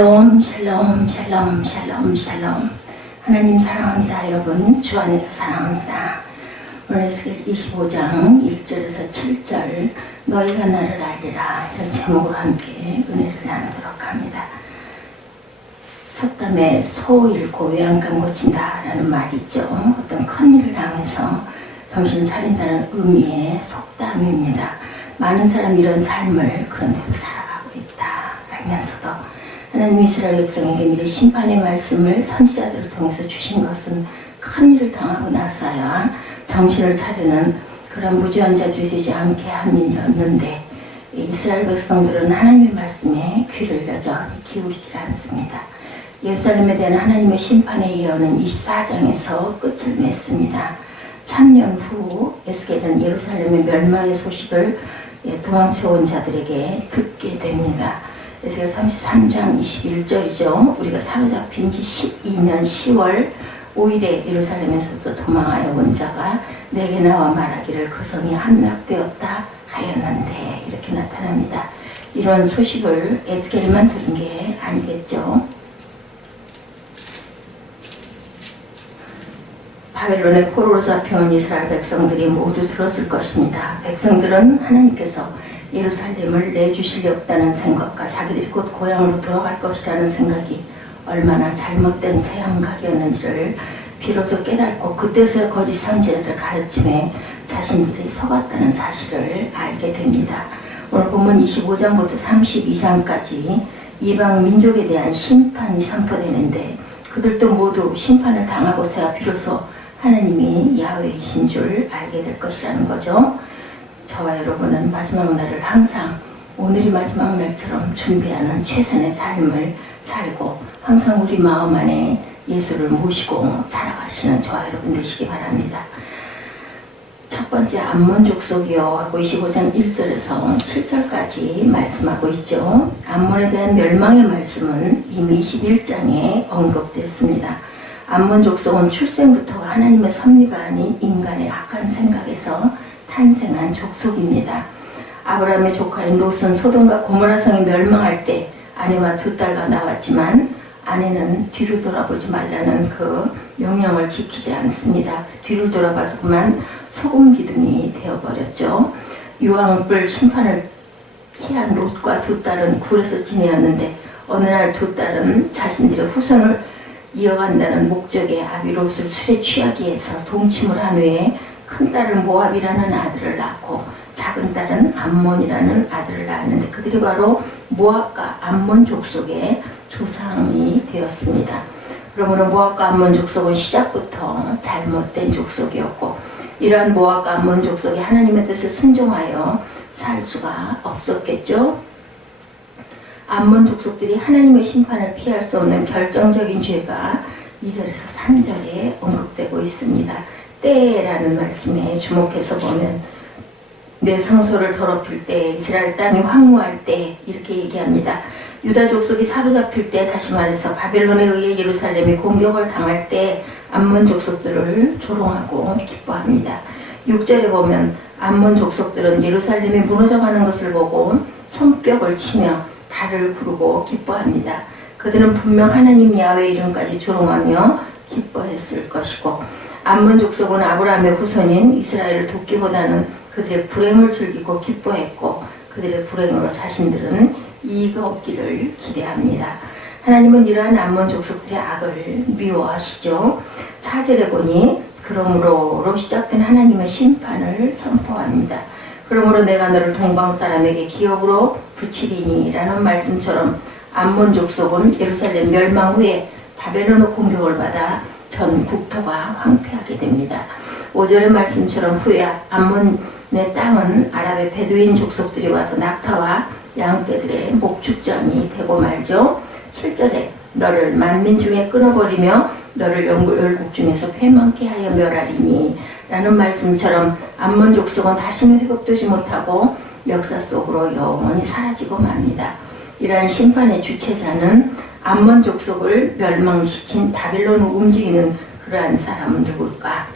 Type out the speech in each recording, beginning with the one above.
샬롬 샬롬 샬롬 샬롬 샬롬. 하나님 사랑합니다. 여러분 주 안에서 사랑합니다. 오늘 에스겔 25장 1절에서 7절 너희가 나를 알리라 이런 제목으로 함께 은혜를 나누도록 합니다. 속담에 소 잃고 외양간 고친다 라는 말이 있죠. 어떤 큰일을 당해서 정신 차린다는 의미의 속담입니다. 많은 사람이 이런 삶을 그런데도 살아가고 있다 알면서도 하나님 이스라엘 백성에게 미리 심판의 말씀을 선지자들을 통해서 주신 것은 큰 일을 당하고 나서야 정신을 차리는 그런 무지한 자들이 되지 않게 함이었는데 이스라엘 백성들은 하나님의 말씀에 귀를 여전히 기울이지 않습니다. 예루살렘에 대한 하나님의 심판의 예언은 24장에서 끝을 맺습니다. 3년 후 에스겔은 예루살렘의 멸망의 소식을 도망쳐 온 자들에게 듣게 됩니다. 에스겔 33장 21절이죠. 우리가 사로잡힌 지 12년 10월 5일에 예루살렘에서도 도망하여 온 자가 내게 나와 말하기를 그 성이 함락되었다 하였는데 이렇게 나타납니다. 이런 소식을 에스겔만 들은 게 아니겠죠. 바벨론의 포로로 잡혀온 이스라엘 백성들이 모두 들었을 것입니다. 백성들은 하나님께서 예루살렘을 내주실 리 없다는 생각과 자기들이 곧 고향으로 돌아갈 것이라는 생각이 얼마나 잘못된 생각이었는지를 비로소 깨닫고 그때서야 거짓 선지자들의 가르침에 자신들이 속았다는 사실을 알게 됩니다. 오늘 본문 25장부터 32장까지 이방 민족에 대한 심판이 선포되는데 그들도 모두 심판을 당하고서야 비로소 하나님이 야훼이신 줄 알게 될 것이라는 거죠. 저와 여러분은 마지막 날을 항상 오늘이 마지막 날처럼 준비하는 최선의 삶을 살고 항상 우리 마음 안에 예수를 모시고 살아가시는 저와 여러분 되시기 바랍니다. 첫 번째 암몬 족속이요 하고 25장 1절에서 7절까지 말씀하고 있죠. 암몬에 대한 멸망의 말씀은 이미 21장에 언급됐습니다. 암몬 족속은 출생부터 하나님의 섭리가 아닌 인간의 악한 생각에서 탄생한 족속입니다. 아브라함의 조카인 롯은 소돔과 고모라 성이 멸망할 때 아내와 두 딸과 나왔지만 아내는 뒤를 돌아보지 말라는 그 명령을 지키지 않습니다. 뒤를 돌아봐서 그만 소금 기둥이 되어버렸죠. 유황불 심판을 피한 롯과 두 딸은 굴에서 지내었는데 어느 날 두 딸은 자신들의 후손을 이어간다는 목적에 아비 롯을 술에 취하기 위해서 동침을 한 후에 큰 딸은 모압이라는 아들을 낳고 작은 딸은 암몬이라는 아들을 낳았는데 그들이 바로 모압과 암몬 족속의 조상이 되었습니다. 그러므로 모압과 암몬 족속은 시작부터 잘못된 족속이었고 이러한 모압과 암몬 족속이 하나님의 뜻에 순종하여 살 수가 없었겠죠. 암몬 족속들이 하나님의 심판을 피할 수 없는 결정적인 죄가 2절에서 3절에 언급되고 있습니다. 때라는 말씀에 주목해서 보면 내 성소를 더럽힐 때 이스라엘 땅이 황무할 때 이렇게 얘기합니다. 유다 족속이 사로잡힐 때 다시 말해서 바벨론에 의해 예루살렘이 공격을 당할 때 암몬 족속들을 조롱하고 기뻐합니다. 6절에 보면 암몬 족속들은 예루살렘이 무너져가는 것을 보고 손뼉을 치며 발을 구르고 기뻐합니다. 그들은 분명 하나님 야훼 이름까지 조롱하며 기뻐했을 것이고 암몬 족속은 아브라함의 후손인 이스라엘을 돕기보다는 그들의 불행을 즐기고 기뻐했고 그들의 불행으로 자신들은 이익 얻기를 기대합니다. 하나님은 이러한 암몬 족속들의 악을 미워하시죠. 4절에 보니 그러므로로 시작된 하나님의 심판을 선포합니다. 그러므로 내가 너를 동방 사람에게 기업으로 붙이리니 라는 말씀처럼 암몬 족속은 예루살렘 멸망 후에 바벨론의 공격을 받아 전 국토가 황폐하게 됩니다. 5절의 말씀처럼 후에 암몬의 땅은 아랍의 베두인 족속들이 와서 낙타와 양떼들의 목축장이 되고 말죠. 7절에 너를 만민 중에 끊어버리며 너를 열국 중에서 패망케 하여 멸하리니 라는 말씀처럼 암몬 족속은 다시는 회복되지 못하고 역사 속으로 영원히 사라지고 맙니다. 이러한 심판의 주체자는 암몬 족속을 멸망시킨 바벨론을 움직이는 그러한 사람은 누굴까?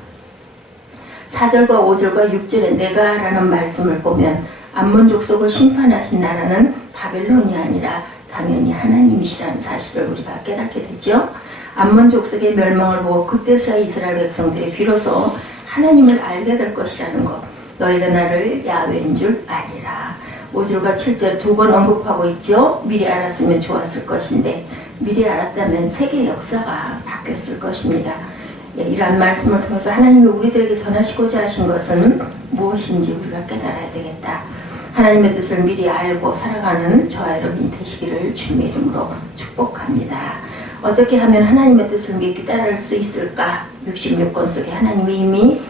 4절과 5절과 6절에 내가 라는 말씀을 보면 암몬 족속을 심판하신 나라는 바벨론이 아니라 당연히 하나님이시라는 사실을 우리가 깨닫게 되죠. 암몬 족속의 멸망을 보고 그때서야 이스라엘 백성들이 비로소 하나님을 알게 될 것이라는 것. 너희가 나를 야훼인 줄 아니라. 5절과 7절 두 번 언급하고 있죠. 미리 알았으면 좋았을 것인데 미리 알았다면 세계 역사가 바뀌었을 것입니다. 이러한 말씀을 통해서 하나님이 우리들에게 전하시고자 하신 것은 무엇인지 우리가 깨달아야 되겠다. 하나님의 뜻을 미리 알고 살아가는 저와 여러분이 되시기를 주님의 이름으로 축복합니다. 어떻게 하면 하나님의 뜻을 믿기 따를 수 있을까? 66권 속에 하나님이 이미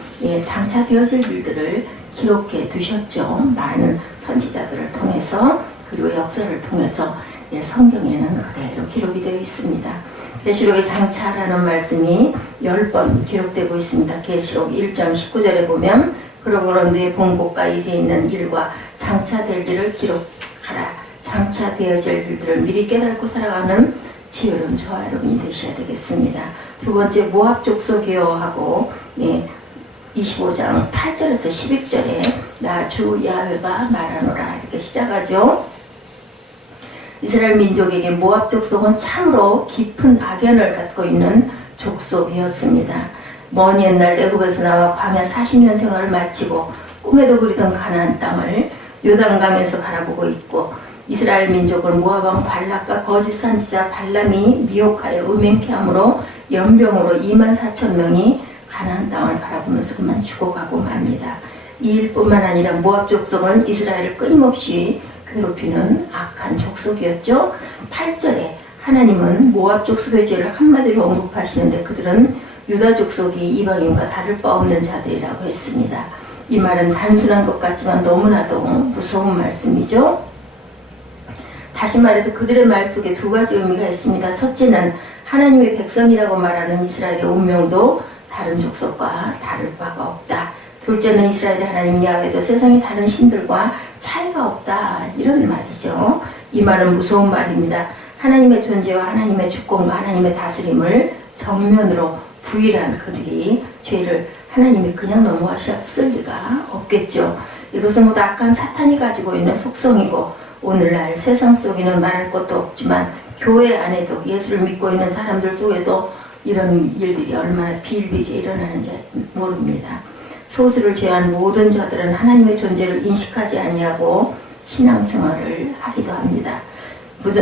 장차되어질 일들을 기록해 두셨죠. 많은 선지자들을 통해서 그리고 역사를 통해서 성경에는 그대로 기록이 되어 있습니다. 계시록의 장차라는 말씀이 10번 기록되고 있습니다. 계시록 1장 19절에 보면 그러므로 내 본 곳과 이제 있는 일과 장차될 일을 기록하라. 장차되어질 일들을 미리 깨닫고 살아가는 지혜로운 저와 여러분이 되셔야 되겠습니다. 두 번째 모압 족속이요 하고 25장 8절에서 11절에 나 주 야훼가 말하노라 이렇게 시작하죠. 이스라엘 민족에게 모압 족속은 참으로 깊은 악연을 갖고 있는 족속이었습니다. 먼 옛날 애굽에서 나와 광야 40년 생활을 마치고 꿈에도 그리던 가나안 땅을 요단강에서 바라보고 있고 이스라엘 민족을 모압 왕 발락과 거짓 선지자 발람이 미혹하여 음행케 함으로 연병으로 24,000명이 가나안 땅을 바라보면서 그만 죽어가고 맙니다. 이 일뿐만 아니라 모압 족속은 이스라엘을 끊임없이 괴롭히는 악한 족속이었죠. 8절에 하나님은 모압 족속의 죄를 한마디로 언급하시는데 그들은 유다 족속이 이방인과 다를 바 없는 자들이라고 했습니다. 이 말은 단순한 것 같지만 너무나도 무서운 말씀이죠. 다시 말해서 그들의 말 속에 두 가지 의미가 있습니다. 첫째는 하나님의 백성이라고 말하는 이스라엘의 운명도 다른 족속과 다를 바가 없다. 둘째는 이스라엘의 하나님 야훼도 세상의 다른 신들과 차이가 없다. 이런 말이죠. 이 말은 무서운 말입니다. 하나님의 존재와 하나님의 주권과 하나님의 다스림을 정면으로 부인한 그들이 죄를 하나님이 그냥 넘어가셨을 리가 없겠죠. 이것은 모두 악한 사탄이 가지고 있는 속성이고 오늘날 세상 속에는 말할 것도 없지만 교회 안에도 예수를 믿고 있는 사람들 속에도 이런 일들이 얼마나 비일비재에 일어나는지 모릅니다. 소수를 제외한 모든 자들은 하나님의 존재를 인식하지 아니하고 신앙생활을 하기도 합니다.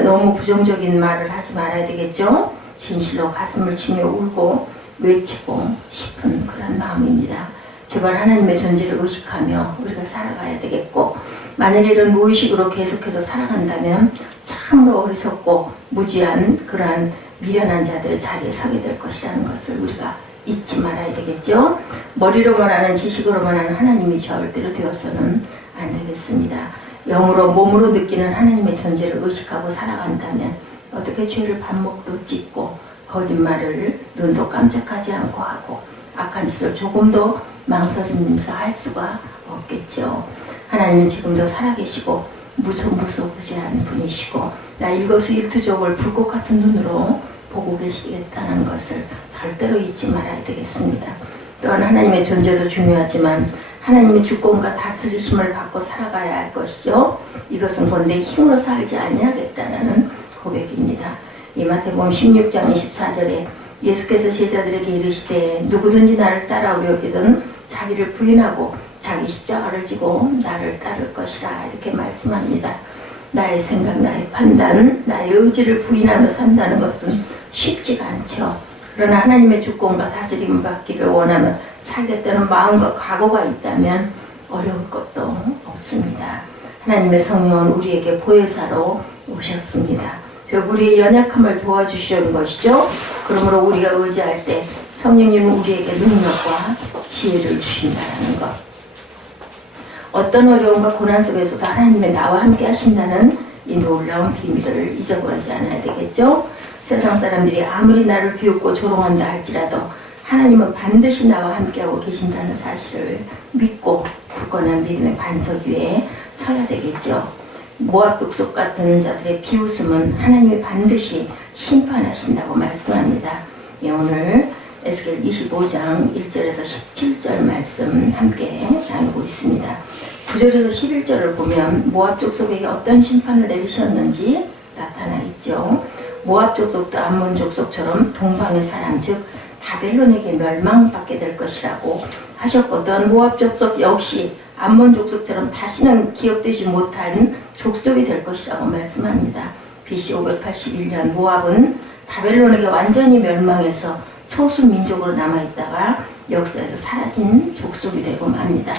너무 부정적인 말을 하지 말아야 되겠죠. 진실로 가슴을 치며 울고 외치고 싶은 그런 마음입니다. 제발 하나님의 존재를 의식하며 우리가 살아가야 되겠고 만약에 이런 무의식으로 계속해서 살아간다면 참으로 어리석고 무지한 그러한 미련한 자들의 자리에 서게 될 것이라는 것을 우리가 잊지 말아야 되겠죠. 머리로만 아는 지식으로만 아는 하나님이 절대로 되어서는 안 되겠습니다. 영으로 몸으로 느끼는 하나님의 존재를 의식하고 살아간다면 어떻게 죄를 반목도 찢고 거짓말을 눈도 깜짝하지 않고 하고 악한 짓을 조금도 망설이면서 할 수가 없겠죠. 하나님은 지금도 살아계시고 무소부지한 분이시고 나 일거수일투족을 불꽃 같은 눈으로 보고 계시겠다는 것을 절대로 잊지 말아야 되겠습니다. 또한 하나님의 존재도 중요하지만 하나님의 주권과 다스리심을 받고 살아가야 할 것이죠. 이것은 곧 내 힘으로 살지 아니하겠다는 고백입니다. 이 마태복음 16장 24절에 예수께서 제자들에게 이르시되 누구든지 나를 따라오려거든 자기를 부인하고 자기 십자가를 지고 나를 따를 것이라 이렇게 말씀합니다. 나의 생각, 나의 판단, 나의 의지를 부인하며 산다는 것은 쉽지가 않죠. 그러나 하나님의 주권과 다스림을 받기를 원하면 살겠다는 마음과 각오가 있다면 어려울 것도 없습니다. 하나님의 성령은 우리에게 보혜사로 오셨습니다. 우리의 연약함을 도와주시려는 것이죠. 그러므로 우리가 의지할 때 성령님은 우리에게 능력과 지혜를 주신다는 것. 어떤 어려움과 고난 속에서도 하나님의 나와 함께 하신다는 이 놀라운 비밀을 잊어버리지 않아야 되겠죠. 세상 사람들이 아무리 나를 비웃고 조롱한다 할지라도 하나님은 반드시 나와 함께하고 계신다는 사실을 믿고 굳건한 믿음의 반석 위에 서야 되겠죠. 모압 족속 같은 자들의 비웃음은 하나님이 반드시 심판하신다고 말씀합니다. 오늘 에스겔 25장 1절에서 17절 말씀 함께 나누고 있습니다. 9절에서 11절을 보면 모압 족속에게 어떤 심판을 내리셨는지 나타나 있죠. 모압 족속도 암몬 족속처럼 동방의 사람 즉 바벨론에게 멸망받게 될 것이라고 하셨고, 또한 모압 족속 역시 암몬 족속처럼 다시는 기억되지 못한 족속이 될 것이라고 말씀합니다. BC 581년 모압은 바벨론에게 완전히 멸망해서 소수 민족으로 남아있다가 역사에서 사라진 족속이 되고 맙니다.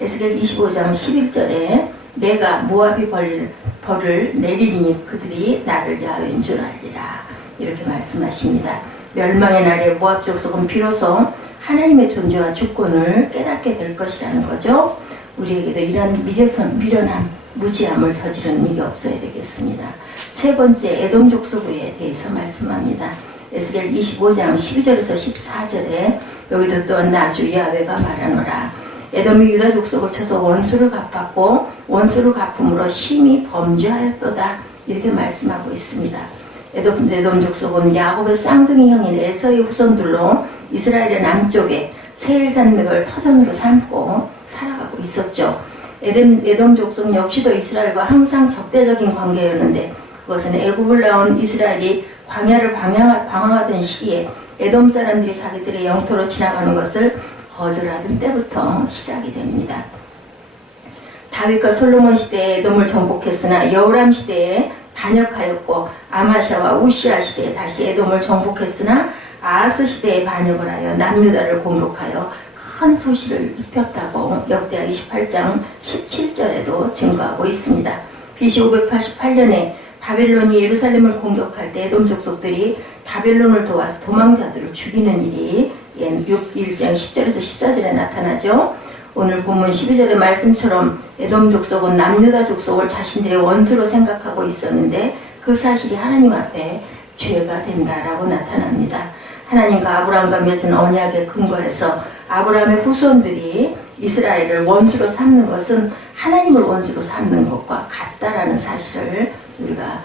에스겔 25장 11절에 내가 모압이 벌을 내리리니 그들이 나를 야훼인 줄 알리라, 이렇게 말씀하십니다. 멸망의 날에 모압 족속은 비로소 하나님의 존재와 주권을 깨닫게 될 것이라는 거죠. 우리에게도 이런 미련함, 무지함을 저지르는 일이 없어야 되겠습니다. 세 번째, 에돔 족속에 대해서 말씀합니다. 에스겔 25장 12절에서 14절에 여기도 또한 나주 야훼가 말하노라. 에돔이 유다 족속을 쳐서 원수를 갚았고 원수를 갚음으로 심히 범죄하였도다, 이렇게 말씀하고 있습니다. 에돔 족속은 야곱의 쌍둥이 형인 에서의 후손들로 이스라엘의 남쪽에 세일산맥을 터전으로 삼고 살아가고 있었죠. 에돔 족속 역시도 이스라엘과 항상 적대적인 관계였는데, 그것은 애굽을 나온 이스라엘이 광야를 방황하던 시기에 에돔 사람들이 자기들의 영토로 지나가는 것을 거절하던 때부터 시작이 됩니다. 다윗과 솔로몬 시대에 에돔을 정복했으나 여호람 시대에 반역하였고, 아마샤와 우시아 시대에 다시 에돔을 정복했으나 아하스 시대에 반역을 하여 남유다를 공격하여 큰 소시를 입혔다고 역대하 28장 17절에도 증거하고 있습니다. BC 588년에 바벨론이 예루살렘을 공격할 때 에돔 족속들이 바벨론을 도와서 도망자들을 죽이는 일이 1장 10절에서 14절에 나타나죠. 오늘 본문 12절의 말씀처럼 에돔 족속은 남유다 족속을 자신들의 원수로 생각하고 있었는데 그 사실이 하나님 앞에 죄가 된다라고 나타납니다. 하나님과 아브라함과 맺은 언약에 근거해서 아브라함의 후손들이 이스라엘을 원수로 삼는 것은 하나님을 원수로 삼는 것과 같다라는 사실을 우리가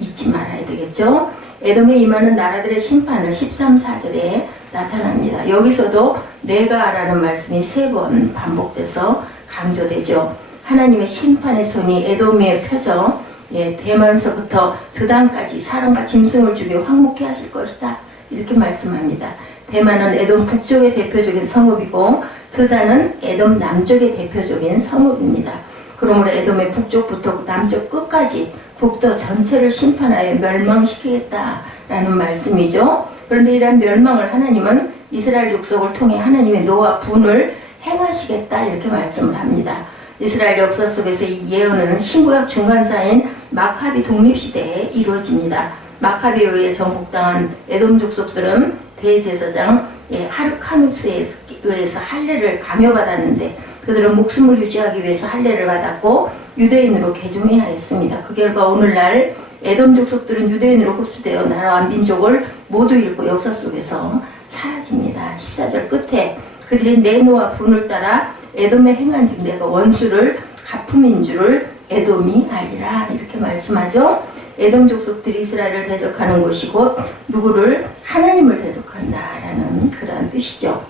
잊지 말아야 되겠죠. 에돔에 임하는 나라들의 심판을 13, 4절에 나타납니다. 여기서도 내가라는 말씀이 3번 반복돼서 강조되죠. 하나님의 심판의 손이 에돔에 펴져 대만서부터 드단까지 사람과 짐승을 죽여 황무케 하실 것이다, 이렇게 말씀합니다. 대만은 에돔 북쪽의 대표적인 성읍이고 드단은 에돔 남쪽의 대표적인 성읍입니다. 그러므로 에돔의 북쪽부터 남쪽 끝까지 북도 전체를 심판하여 멸망시키겠다라는 말씀이죠. 그런데 이러한 멸망을 하나님은 이스라엘 족속을 통해 하나님의 노와 분을 행하시겠다, 이렇게 말씀을 합니다. 이스라엘 역사 속에서 이 예언은 신구약 중간사인 마카비 독립시대에 이루어집니다. 마카비에 의해 정복당한 에돔 족속들은 대제사장 하르카누스에 의해서 할례를 감여받았는데 그들은 목숨을 유지하기 위해서 할례를 받았고 유대인으로 개종해야 했습니다. 그 결과 오늘날 에돔 족속들은 유대인으로 흡수되어 나라와 민족을 모두 잃고 역사 속에서 사라집니다. 14절 끝에 그들이 내 노와 분을 따라 에돔에 행한즉 내가 원수를 갚음인 줄을 에돔이 알리라, 이렇게 말씀하죠. 에돔 족속들이 이스라엘을 대적하는 곳이고 누구를? 하나님을 대적한다라는 그런 뜻이죠.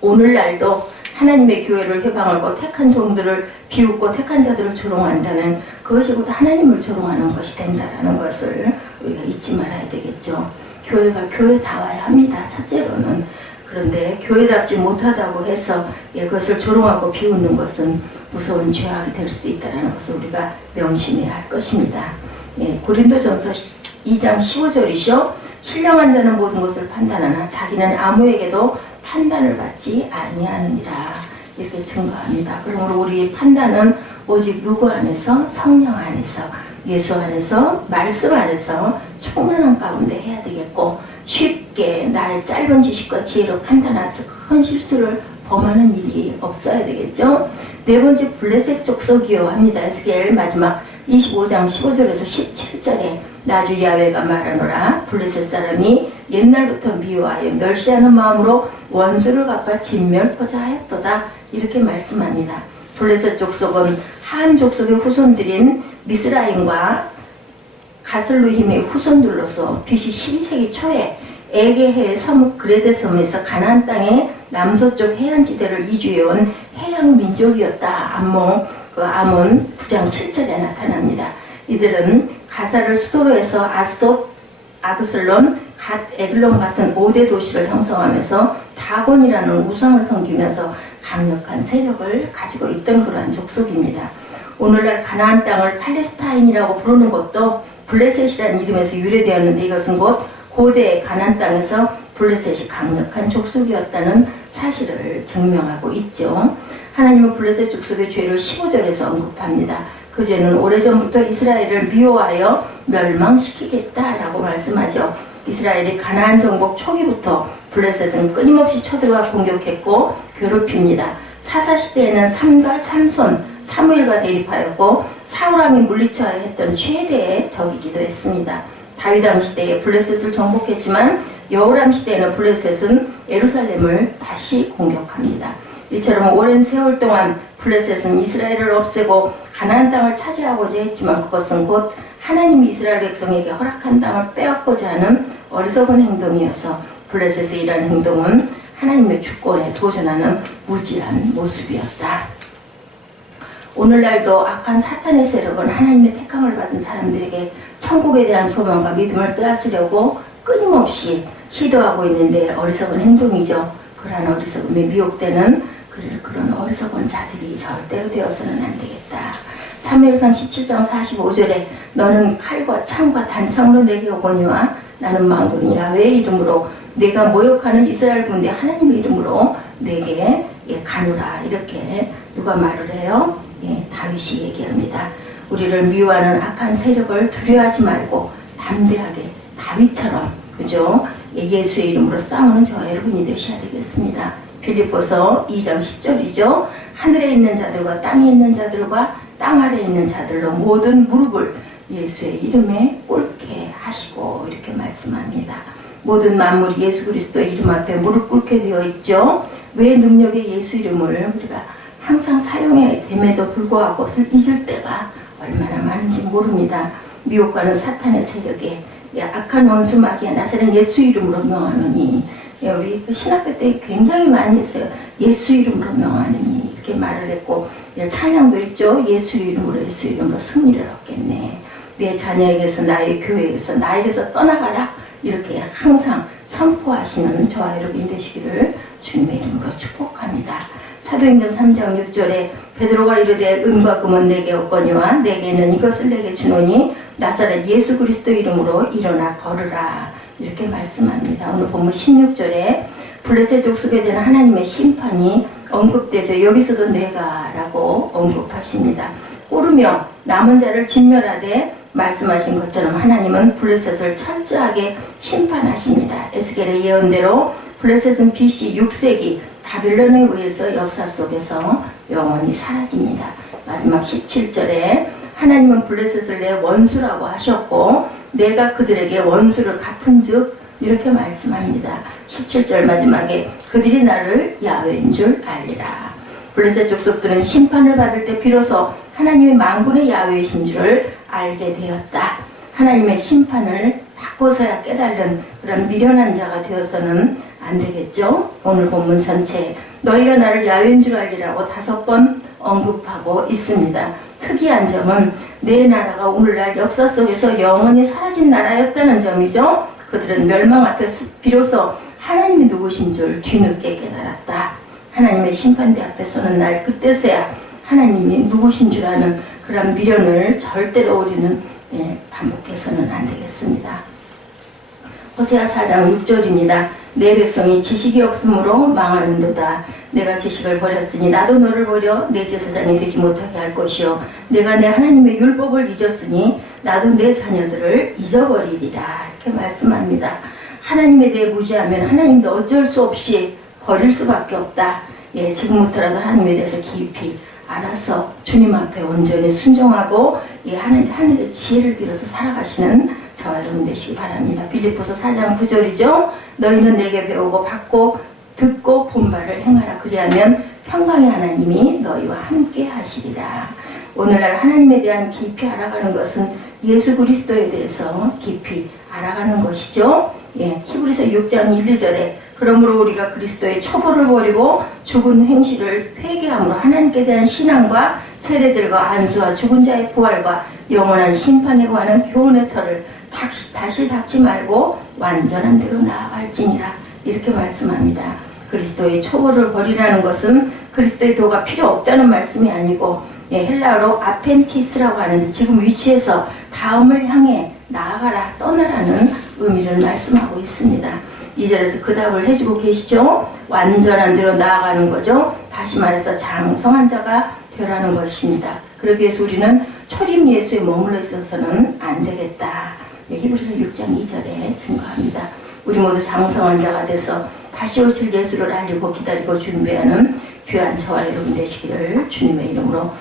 오늘날도 하나님의 교회를 회방하고 택한 종들을 비웃고 택한 자들을 조롱한다면 그것이 곧 하나님을 조롱하는 것이 된다라는 것을 우리가 잊지 말아야 되겠죠. 교회가 교회다워야 합니다. 첫째로는. 그런데 교회답지 못하다고 해서 그것을 조롱하고 비웃는 것은 무서운 죄악이 될 수도 있다는 것을 우리가 명심해야 할 것입니다. 고린도전서 2장 15절이죠. 신령한 자는 모든 것을 판단하나 자기는 아무에게도 판단을 받지 아니하느니라, 이렇게 증거합니다. 그러므로 우리의 판단은 오직 누구 안에서? 성령 안에서, 예수 안에서, 말씀 안에서 충만한 가운데 해야 되겠고, 쉽게 나의 짧은 지식과 지혜로 판단해서 큰 실수를 범하는 일이 없어야 되겠죠. 네 번째, 블레셋 족속이요 합니다. 에스겔 마지막 25장 15절에서 17절에 나주 야훼가 말하노라. 블레셋 사람이 옛날부터 미워하여 멸시하는 마음으로 원수를 갚아 진멸하고자 하였도다, 이렇게 말씀합니다. 블레셋 족속은 함 족속의 후손들인 미스라임과 가슬루힘의 후손들로서 BC 12세기 초에 에게해 섬 그레데 섬에서 가나안 땅의 남서쪽 해안지대를 이주해온 해양 민족이었다. 암몬 9장 7절에 나타납니다. 이들은 가사를 수도로 해서 아스돗, 아그슬론, 갓, 에글론 같은 5대 도시를 형성하면서 다곤이라는 우상을 섬기면서 강력한 세력을 가지고 있던 그러한 족속입니다. 오늘날 가나안 땅을 팔레스타인이라고 부르는 것도 블레셋이라는 이름에서 유래되었는데, 이것은 곧 고대 가나안 땅에서 블레셋이 강력한 족속이었다는 사실을 증명하고 있죠. 하나님은 블레셋 족속의 죄를 15절에서 언급합니다. 그 죄는 오래전부터 이스라엘을 미워하여 멸망시키겠다라고 말씀하죠. 이스라엘이 가나안 정복 초기부터 블레셋은 끊임없이 쳐들어와 공격했고 괴롭힙니다. 사사시대에는 삼갈, 삼손, 사무엘과 대립하였고 사울왕이 물리쳐야 했던 최대의 적이기도 했습니다. 다윗왕 시대에 블레셋을 정복했지만 여호람 시대에는 블레셋은 예루살렘을 다시 공격합니다. 이처럼 오랜 세월 동안 블레셋은 이스라엘을 없애고 가나안 땅을 차지하고자 했지만 그것은 곧 하나님이 이스라엘 백성에게 허락한 땅을 빼앗고자 하는 어리석은 행동이어서 블레셋의 이러한 행동은 하나님의 주권에 도전하는 무지한 모습이었다. 오늘날도 악한 사탄의 세력은 하나님의 택함을 받은 사람들에게 천국에 대한 소망과 믿음을 빼앗으려고 끊임없이 시도하고 있는데 어리석은 행동이죠. 그러한 어리석음에 미혹되는 그런 어리석은 자들이 절대로 되어서는 안 되겠다. 사무엘상 17장 45절에 너는 칼과 창과 단창으로 내게 오거니와 나는 만군이 야훼의 이름으로 내가 모욕하는 이스라엘 군대 하나님의 이름으로 내게 가누라. 이렇게 누가 말을 해요? 다윗이 얘기합니다. 우리를 미워하는 악한 세력을 두려워하지 말고 담대하게 다윗처럼, 그죠? 예수의 이름으로 싸우는 저와 여러분이 되셔야 되겠습니다. 빌립보서 2장 10절이죠. 하늘에 있는 자들과 땅에 있는 자들과 땅 아래에 있는 자들로 모든 무릎을 예수의 이름에 꿇게 하시고 이렇게 말씀합니다. 모든 만물이 예수 그리스도의 이름 앞에 무릎 꿇게 되어 있죠. 왜 능력의 예수 이름을 우리가 항상 사용해야 됨에도 불구하고 잊을 때가 얼마나 많은지 모릅니다. 미혹하는 사탄의 세력에 악한 원수 마귀가 나사렛 예수 이름으로 명하노니, 우리 신학교 때 굉장히 많이 했어요. 예수 이름으로 명하노니 이렇게 말을 했고, 찬양도 있죠. 예수 이름으로 승리를 얻겠네. 내 자녀에게서 나의 교회에서 나에게서 떠나가라. 이렇게 항상 선포하시는 저와 여러분 되시기를 주님의 이름으로 축복합니다. 사도행전 3장 6절에 베드로가 이르되 은과 금은 내게 없거니와 내게는 이것을 내게 주노니 나사렛 예수 그리스도 이름으로 일어나 걸으라. 이렇게 말씀합니다. 오늘 본문 16절에 블레셋 족속에 대한 하나님의 심판이 언급되죠. 여기서도 내가 라고 언급하십니다. 꼬르며 남은 자를 진멸하되 말씀하신 것처럼 하나님은 블레셋을 철저하게 심판하십니다. 에스겔의 예언대로 블레셋은 BC 6세기 바빌론에 의해서 역사 속에서 영원히 사라집니다. 마지막 17절에 하나님은 블레셋을 내 원수라고 하셨고 내가 그들에게 원수를 갚은 즉 이렇게 말씀합니다. 17절 마지막에 그들이 나를 야훼인 줄 알리라. 블레셋 족속들은 심판을 받을 때 비로소 하나님의 만군의 야훼이신 줄을 알게 되었다. 하나님의 심판을 받고서야 깨달은 그런 미련한 자가 되어서는 안 되겠죠. 오늘 본문 전체에 너희가 나를 야훼인 줄 알리라고 5번 언급하고 있습니다. 특이한 점은 내 나라가 오늘날 역사 속에서 영원히 사라진 나라였다는 점이죠. 그들은 멸망 앞에 비로소 하나님이 누구신 줄 뒤늦게 깨달았다. 하나님의 심판대 앞에 서는 날 그때서야 하나님이 누구신 줄 아는 그런 미련을 절대로 우리는 반복해서는 안 되겠습니다. 호세아 4장 6절입니다. 내 백성이 지식이 없으므로 망하는도다. 내가 지식을 버렸으니 나도 너를 버려 내 제사장이 되지 못하게 할 것이요 내가 내 하나님의 율법을 잊었으니 나도 내 자녀들을 잊어버리리라. 이렇게 말씀합니다. 하나님에 대해 무지하면 하나님도 어쩔 수 없이 버릴 수밖에 없다. 지금부터라도 하나님에 대해서 깊이 알아서 주님 앞에 온전히 순종하고 하늘의 지혜를 빌어서 살아가시는 저와 여러분 되시기 바랍니다. 빌립보서 4장 9절이죠. 너희는 내게 배우고 받고 듣고 본 바를 행하라. 그리하면 평강의 하나님이 너희와 함께 하시리라. 오늘날 하나님에 대한 깊이 알아가는 것은 예수 그리스도에 대해서 깊이 알아가는 것이죠. 히브리서 6장 1, 2절에 그러므로 우리가 그리스도의 초보를 버리고 죽은 행실을 회개함으로 하나님께 대한 신앙과 세례들과 안수와 죽은 자의 부활과 영원한 심판에 관한 교훈의 털을 다시 닫지 말고 완전한 대로 나아갈지니라. 이렇게 말씀합니다. 그리스도의 초월을 버리라는 것은 그리스도의 도가 필요 없다는 말씀이 아니고 헬라어로 아펜티스라고 하는데 지금 위치에서 다음을 향해 나아가라, 떠나라는 의미를 말씀하고 있습니다. 2절에서 그 답을 해주고 계시죠. 완전한 대로 나아가는 거죠. 다시 말해서 장성한 자가 되라는 것입니다. 그러기 위해서 우리는 초림 예수에 머물러 있어서는 안 되겠다. 히브리서 6장 2절에 증거합니다. 우리 모두 장성한 자가 돼서 다시 오실 예수를 알리고 기다리고 준비하는 귀한 저와 여러분 되시기를 주님의 이름으로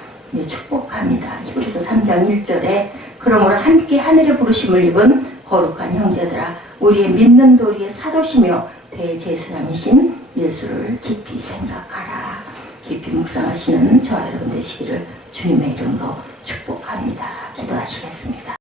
축복합니다. 히브리서 3장 1절에 그러므로 함께 하늘의 부르심을 입은 거룩한 형제들아, 우리의 믿는 도리의 사도시며 대제사장이신 예수를 깊이 생각하라. 깊이 묵상하시는 저와 여러분 되시기를 주님의 이름으로 축복합니다. 기도하시겠습니다.